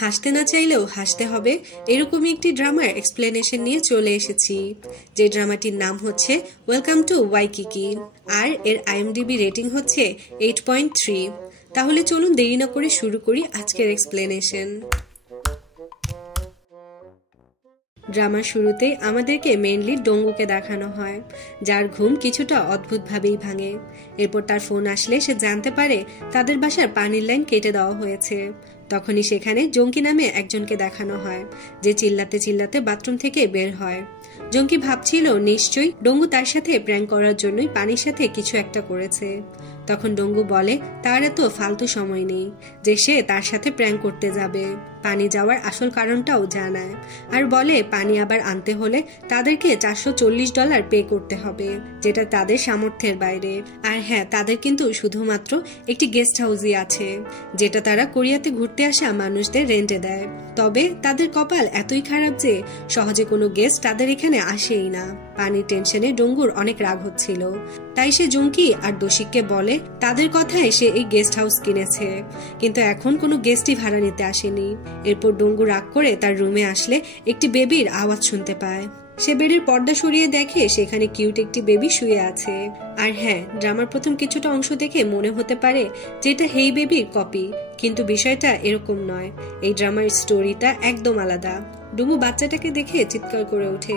হাসতে না চাইলেও হাসতে হবে এরকমই একটি ড্রামার এক্সপ্লেনেশন নিয়ে চলে এসেছি, যে ড্রামাটির নাম হচ্ছে ওয়েলকাম টু ওয়াইকিকি, আর এর আইএমডিবি রেটিং হচ্ছে 8.3। তাহলে চলুন দেরি না করে শুরু করি আজকের এক্সপ্লেনেশন। ড্রামার শুরুতে আমাদেরকে মেইনলি ডঙ্গুকে দেখানো হয়, যার ঘুম কিছুটা অদ্ভুতভাবেই ভাঙে। এরপর তার ফোন আসলে সে জানতে পারে তাদের বাসার পানির লাইন কেটে দেওয়া হয়েছে। তখনই সেখানে জঙ্কি নামে একজনকে দেখানো হয়, যে চিল্লাতে চিল্লাতে বাথরুম থেকে বের হয়। জঙ্কি ভাবছিল নিশ্চয়ই ডঙ্গু তার সাথে প্র্যাঙ্ক করার জন্যই পানির সাথে কিছু একটা করেছে। তখন ডঙ্গু বলে তার এত ফালতু সময় নেই যে সে তার সাথে প্র্যাঙ্ক করতে যাবে। পানি যাওয়ার আসল কারণটাও জানায়, আর বলে পানি আবার আনতে হলে তাদেরকে $440 পে করতে হবে, যেটা তাদের সামর্থ্যের বাইরে। আর হ্যাঁ, তাদের কিন্তু শুধুমাত্র একটি গেস্ট হাউসই আছে, যেটা তারা কোরিয়াতে ঘুরতে আসা মানুষদের রেন্টে দেয়। তবে তাদের কপাল এতই খারাপ যে সহজে কোনো গেস্ট তাদের এখানে আসেই না। পানির টেনশনে ডঙ্গুর অনেক রাগ হচ্ছিল, তাই সে জঙ্কি আর দোষিককে বলে তাদের কথায় সে এই গেস্ট হাউস কিনেছে, কিন্তু এখন কোনো গেস্টই ভাড়া নিতে আসেনি। এরপর ডঙ্গু রাগ করে তার রুমে আসলে একটি বেবির আওয়াজ শুনতে পায়। সে বেডের পর্দা সরিয়ে দেখে সেখানে কিউট একটি বেবি শুয়ে আছে। আর হ্যাঁ, ড্রামার প্রথম কিছুটা অংশ দেখে মনে হতে পারে যে এটা হেই বেবির কপি, কিন্তু বিষয়টা এরকম নয়। এই ড্রামার স্টোরিটা একদম আলাদা। ডঙ্গু বাচ্চাটাকে দেখে চিৎকার করে ওঠে।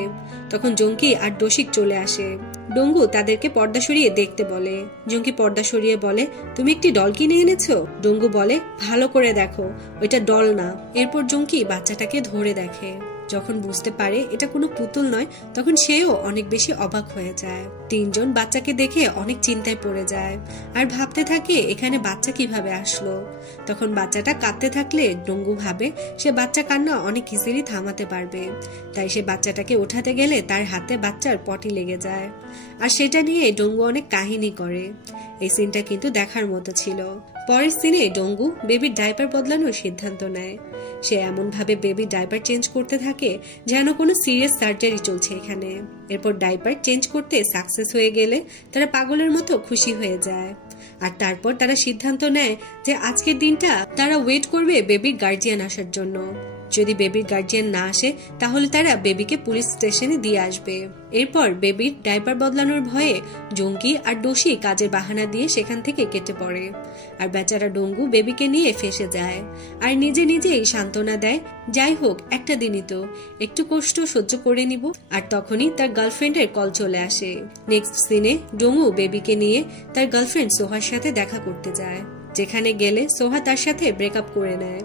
তখন জঙ্কি আর দোষিক চলে আসে। ডঙ্গু তাদেরকে পর্দা সরিয়ে দেখতে বলে। জঙ্কি পর্দা সরিয়ে বলে, তুমি একটি ডল কিনে এনেছো? ডঙ্গু বলে, ভালো করে দেখো, ওইটা ডল না। এরপর জঙ্কি বাচ্চাটাকে ধরে দেখে। যখন বুঝতে পারে এটা কোনো পুতুল নয়, তখন সেও অনেক বেশি অবাক হয়ে যায়। তিনজন বাচ্চাকে দেখে অনেক চিন্তায় পড়ে যায়, আর ভাবতে থাকে এখানে বাচ্চা কিভাবে আসলো। তখন বাচ্চাটা কাঁদতে থাকলে ডঙ্গু ভাবে সে বাচ্চা কান্না অনেক ইজিলি থামাতে পারবে, তাই সে বাচ্চাটাকে ওঠাতে গেলে তার হাতে বাচ্চার পটি লেগে যায়। আর সেটা নিয়ে ডঙ্গু অনেক কাহিনী করে। এই সিনটা কিন্তু দেখার মতো ছিল। পরের সিনে ডঙ্গু বেবির ডাইপার বদলানোর সিদ্ধান্ত নেয়। সে এমন ভাবে বেবির ডাইপার চেঞ্জ করতে থাকে যেন কোনো সিরিয়াস সার্জারি চলছে এখানে। এরপর ডাইপার চেঞ্জ করতে সাকসেস হয়ে গেলে তারা পাগলের মতো খুশি হয়ে যায়। আর তারপর তারা সিদ্ধান্ত নেয় যে আজকের দিনটা তারা ওয়েট করবে বেবির গার্জিয়ান আসার জন্য। যদি বেবির গার্জিয়ান না আসে তাহলে তারা বেবিকে পুলিশ স্টেশনে দিয়ে আসবে। এরপর বেবির ডাইপার বদলানোর ভয়ে জঙ্কি আর দোষী কাজের বাহানা দিয়ে সেখান থেকে কেটে পড়ে। আর বেচারা ডঙ্গু বেবিকে নিয়ে ফেসে যায় আর নিজে নিজেই সান্ত্বনা দেয়, যাই হোক একটা দিনই তো, একটু কষ্ট সহ্য করে নিব। আর তখনই তার গার্লফ্রেন্ডের কল চলে আসে। নেক্সট সিনে ডঙ্গু বেবিকে নিয়ে তার গার্লফ্রেন্ড সোহার সাথে দেখা করতে যায়, যেখানে গেলে সোহা তার সাথে ব্রেকআপ করে নেয়।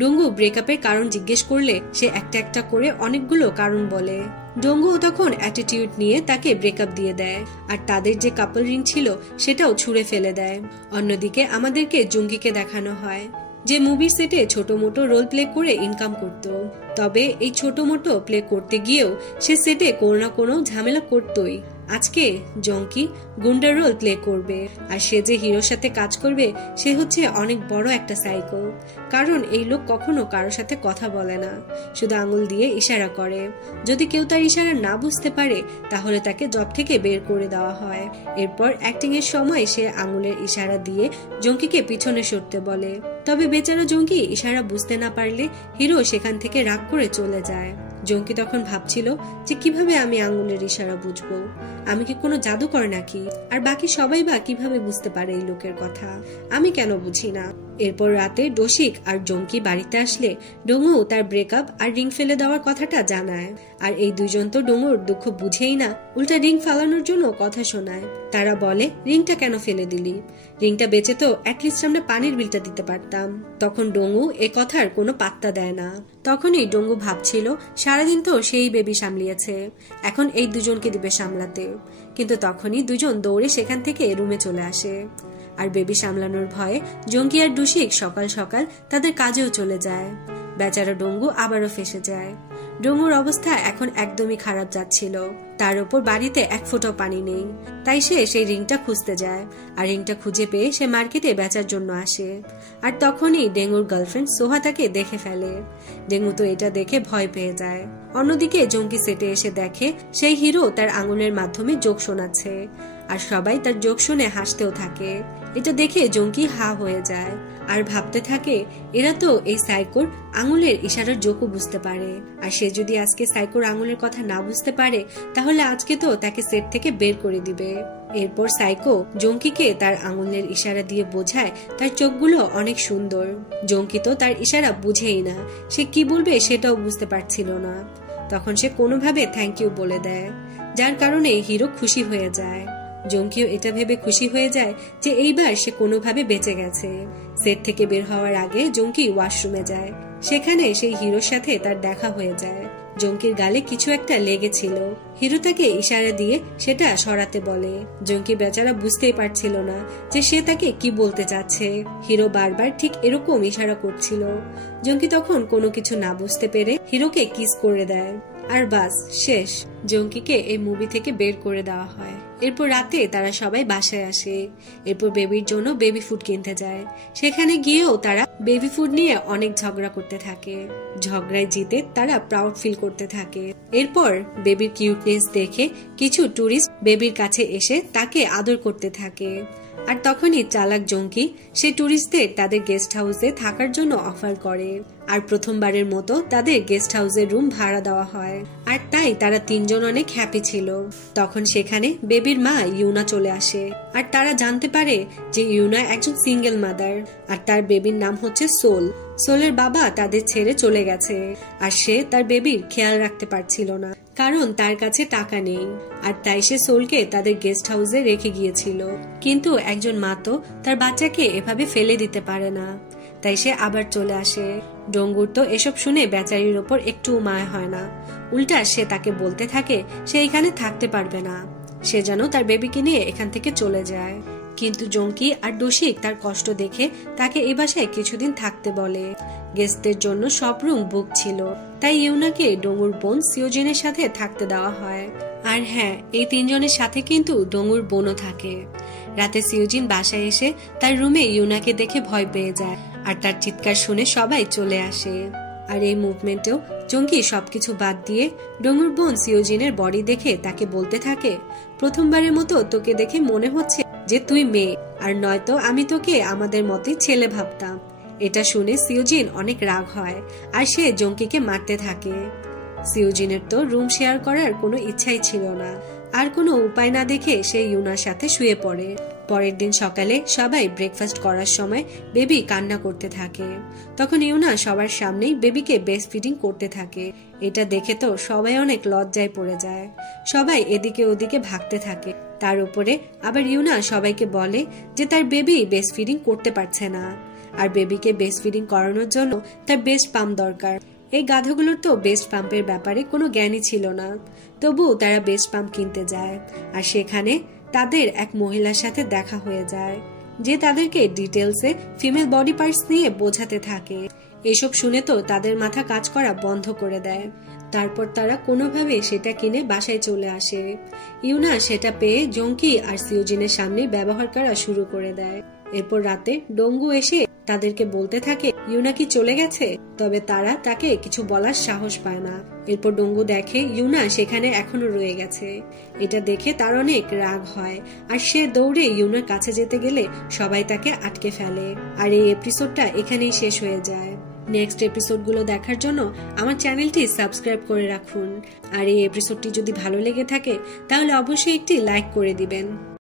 ডঙ্গু ব্রেকআপের কারণ জিজ্ঞেস করলে সে একটা একটা করে অনেকগুলো কারণ বলে। ডঙ্গু তখন অ্যাটিটিউড নিয়ে তাকে ব্রেকআপ দিয়ে দেয়, আর তাদের যে কাপল রিং ছিল সেটাও ছুঁড়ে ফেলে দেয়। অন্যদিকে আমাদেরকে জঙ্গিকে দেখানো হয়, যে মুভির সেটে ছোট মোটো রোল প্লে করে ইনকাম করত। তবে এই ছোট মোটো প্লে করতে গিয়েও সে সেটে কোনো না কোনো ঝামেলা করতই। আজকে জঙ্কি গুন্ডার রোল প্লে করবে, আর সে যে হিরোর সাথে কাজ করবে সে হচ্ছে অনেক বড় একটা সাইকো। কারণ এই লোক কখনো কারোর সাথে কথা বলে না, শুধু আঙুল দিয়ে ইশারা করে। যদি কেউ তার ইশারা না বুঝতে পারে তাহলে তাকে জব থেকে বের করে দেওয়া হয়। এরপর অ্যাক্টিং এর সময় সে আঙুলের ইশারা দিয়ে জঙ্কিকে পিছনে সরতে বলে। তবে বেচারা জঙ্কি ইশারা বুঝতে না পারলে হিরো সেখান থেকে রাগ করে চলে যায়। জঙ্কি তখন ভাবছিল যে কিভাবে আমি আঙুলের ইশারা বুঝবো, আমি কি কোনো জাদুকর নাকি? আর বাকি সবাই বা কিভাবে বুঝতে পারে এই লোকের কথা, আমি কেন বুঝি না? এরপর রাতে দোষিক আর জঙ্কি বাড়িতে আসলে ডঙ্গু তার ব্রেকআপ আর রিং ফেলে দেওয়ার কথাটা জানায়। আর এই দুজন তো ডঙ্গুর দুঃখ বুঝেই না, উল্টা রিং ফালানোর জন্য কথা শোনায়। তারা বলে, রিংটা কেন ফেলে দিলি? রিংটা বেচে তো অ্যাটলিস্ট আমরা পানির বিলটা দিতে পারতাম। তখন ডঙ্গু এ কথার কোনো পাত্তা দেয় না। তখনই ডঙ্গু ভাবছিল সারাদিন তো সেই বেবি সামলিয়েছে, এখন এই দুজনকে দিবে সামলাতে। কিন্তু তখনই দুজন দৌড়ে সেখান থেকে রুমে চলে আসে। আর বেবি সামলানোর ভয়ে জঙ্গি আর দোষিক সকাল সকাল তাদের কাজেও চলে যায়। বেচারা ডঙ্গু আবারও ফেসে যায়। ডঙ্গুর অবস্থা এখন একদমই খারাপ যাচ্ছিল, তার উপর বাড়িতে এক ফোঁটাও পানি নেই। তাই সে সেই রিংটা খুঁজতে যায়, আর রিংটা খুঁজে পেয়ে সে মার্কেটে বেচার জন্য আসে। আর তখনই ডেঙ্গুর গার্লফ্রেন্ড সোহা তাকে দেখে ফেলে। ডেঙ্গু তো এটা দেখে ভয় পেয়ে যায়। অন্যদিকে জঙ্গি সেটে এসে দেখে সেই হিরো তার আঙুলের মাধ্যমে জোক শোনাচ্ছে, আর সবাই তার জোক শুনে হাসতেও থাকে। এটা দেখে জঙ্কি হা হয়ে যায় আর ভাবতে থাকে এরা তো এই সাইকোর আঙুলের ইশারার যোগও বুঝতে পারে, আর সে যদি আজকে সাইকোর আঙুলের কথা না বুঝতে পারে তাহলে আজকে তো তাকে সেট থেকে বের করে দিবে। এরপর সাইকো জঙ্কিকে তার আঙুলের ইশারা দিয়ে বোঝায় তার চোখগুলো অনেক সুন্দর। জঙ্কি তো তার ইশারা বুঝেই না, সে কি বলবে সেটাও বুঝতে পারছিল না। তখন সে কোনোভাবে থ্যাংক ইউ বলে দেয়, যার কারণে হিরো খুশি হয়ে যায়। জঙ্কিও এটা ভেবে খুশি হয়ে যায় যে এইবার সে কোনোভাবে বেঁচে গেছে। সেট থেকে বের হওয়ার আগে জঙ্কি ওয়াশরুমে যায়, সেখানে সেই হিরোর সাথে তার দেখা হয়ে যায়। জঙ্কির গালে কিছু একটা লেগেছিল, হিরো তাকে ইশারা দিয়ে সেটা সরাতে বলে। জঙ্কি বেচারা বুঝতেই পারছিল না যে সে তাকে কি বলতে চাচ্ছে। হিরো বারবার ঠিক এরকম ইশারা করছিল। জঙ্কি তখন কোনো কিছু না বুঝতে পেরে হিরোকে কিস করে দেয়, আর বাস শেষ। জঙ্কিকে এই মুভি থেকে বের করে দেওয়া হয়। এরপর রাতে তারা সবাই বাসায় আসে। এরপর বেবির জন্য বেবি ফুড কিনতে যায়। সেখানে গিয়েও তারা বেবি ফুড নিয়ে অনেক ঝগড়া করতে থাকে। ঝগড়ায় জিতে তারা প্রাউড ফিল করতে থাকে। এরপর বেবির কিউটনেস দেখে কিছু টুরিস্ট বেবির কাছে এসে তাকে আদর করতে থাকে। আর তখনই চালাক জঙ্কি সে টুরিস্টদের তাদের গেস্ট হাউসে থাকার জন্য অফার করে, আর প্রথমবারের মতো তাদের গেস্ট হাউসের রুম ভাড়া দেওয়া হয়। আর তাই তারা তিনজন অনেক হ্যাপি ছিল। তখন সেখানে বেবির মা ইউনা চলে আসে, আর তারা জানতে পারে যে ইউনা একজন সিঙ্গেল মাদার, আর তার বেবির নাম হচ্ছে সোল। সোলের বাবা তাদের ছেড়ে চলে গেছে, আর সে তার বেবির খেয়াল রাখতে পারছিল না, কারণ তার কাছে টাকা নেই। আর তাই সে সোলকে তাদের গেস্ট হাউসে রেখে গিয়েছিল। কিন্তু একজন মা তো তার বাচ্চাকে এভাবে ফেলে দিতে পারে না, তাই সে আবার চলে আসে। ডঙ্গুর তো এসব শুনে বেচারির ওপর একটু মায়া হয় না, উল্টা সে তাকে বলতে থাকে সে এখানে থাকতে পারবে না, সে যেন তার বেবিকে নিয়ে এখান থেকে চলে যায়। কিন্তু জঙ্কি আর ডোশিক তার কষ্ট দেখে তাকে এই বাসায় কিছুদিন থাকতে বলে। গেস্টদের জন্য সব রুম বুক ছিল, তাই ইউনাকে ডঙ্গুর বোন সিওজিনের সাথে থাকতে দেওয়া হয়। আর হ্যাঁ, এই তিনজনের সাথে কিন্তু ডঙ্গুর বোনও থাকে। রাতে সিওজিন বাসায় এসে তার রুমে ইউনাকে দেখে ভয় পেয়ে যায়, আর তার চিৎকার শুনে সবাই চলে আসে। আর এই মুভমেন্টেও জঙ্কি সবকিছু বাদ দিয়ে ডঙ্গুর বোন সিওজিনের বডি দেখে তাকে বলতে থাকে, প্রথমবারের মতো তোকে দেখে মনে হচ্ছে যে তুই মেয়ে, আর নয়তো আমি তোকে আমাদের মতোই ছেলে ভাবতাম। এটা শুনে সিওজিন অনেক রাগ হয়, আর সে জঙ্কিকে মারতে থাকে। সিওজিনের তো রুম শেয়ার করার কোনো ইচ্ছাই ছিল না, আর কোনো উপায় না দেখে সে ইউনার সাথে শুয়ে পড়ে। পরের দিন সকালে সবাই ব্রেকফাস্ট করার সময় বেবি কান্না করতে থাকে। তখন ইউনা সবার সামনেই বেবিকে ব্রেস্ট ফিডিং করতে থাকে। এটা দেখে তো সবাই অনেক লজ্জায় পড়ে যায়। সবাই এদিকে ওদিকে ভাগতে থাকে। তার উপরে আবার ইউনা সবাইকে বলে যে তার বেবি ব্রেস্ট ফিডিং করতে পারছে না, আর বেবিকে ব্রেস্ট ফিডিং করানোর জন্য তার ব্রেস্ট পাম্প দরকার। এই গাধাগুলোর তো ব্রেস্ট পাম্পের ব্যাপারে কোনো জ্ঞানই ছিল না, তবুও তারা ব্রেস্ট পাম্প কিনতে যায়। আর সেখানে তাদের এক মহিলার সাথে দেখা হয়ে যায়, যে তাদেরকে ডিটেলসে ফিমেল বডি পার্টস নিয়ে বোঝাতে থাকে। এসব শুনে তো তাদের মাথা কাজ করা বন্ধ করে দেয়। তারপর তারা কোনোভাবে সেটা কিনে বাসায় চলে আসে। ইউনা সেটা পেয়ে জঙ্কি আর সিওজিনের সামনে ব্যবহার করা শুরু করে দেয়। এরপর রাতে ডঙ্গু এসে তাদেরকে বলতে থাকে ইউনা কি চলে গেছে, তবে তারা তাকে কিছু বলার সাহস পায় না। এরপর ডঙ্গু দেখে ইউনা সেখানে এখনো রয়ে গেছে। এটা দেখে তার অনেক রাগ হয়, আর সে দৌড়ে ইউনার কাছে যেতে গেলে সবাই তাকে আটকে ফেলে। আর এই এপিসোডটা এখানেই শেষ হয়ে যায়। নেক্সট এপিসোডগুলো দেখার জন্য আমার চ্যানেলটি সাবস্ক্রাইব করে রাখুন। আর এই এপিসোডটি যদি ভালো লেগে থাকে তাহলে অবশ্যই একটি লাইক করে দিবেন।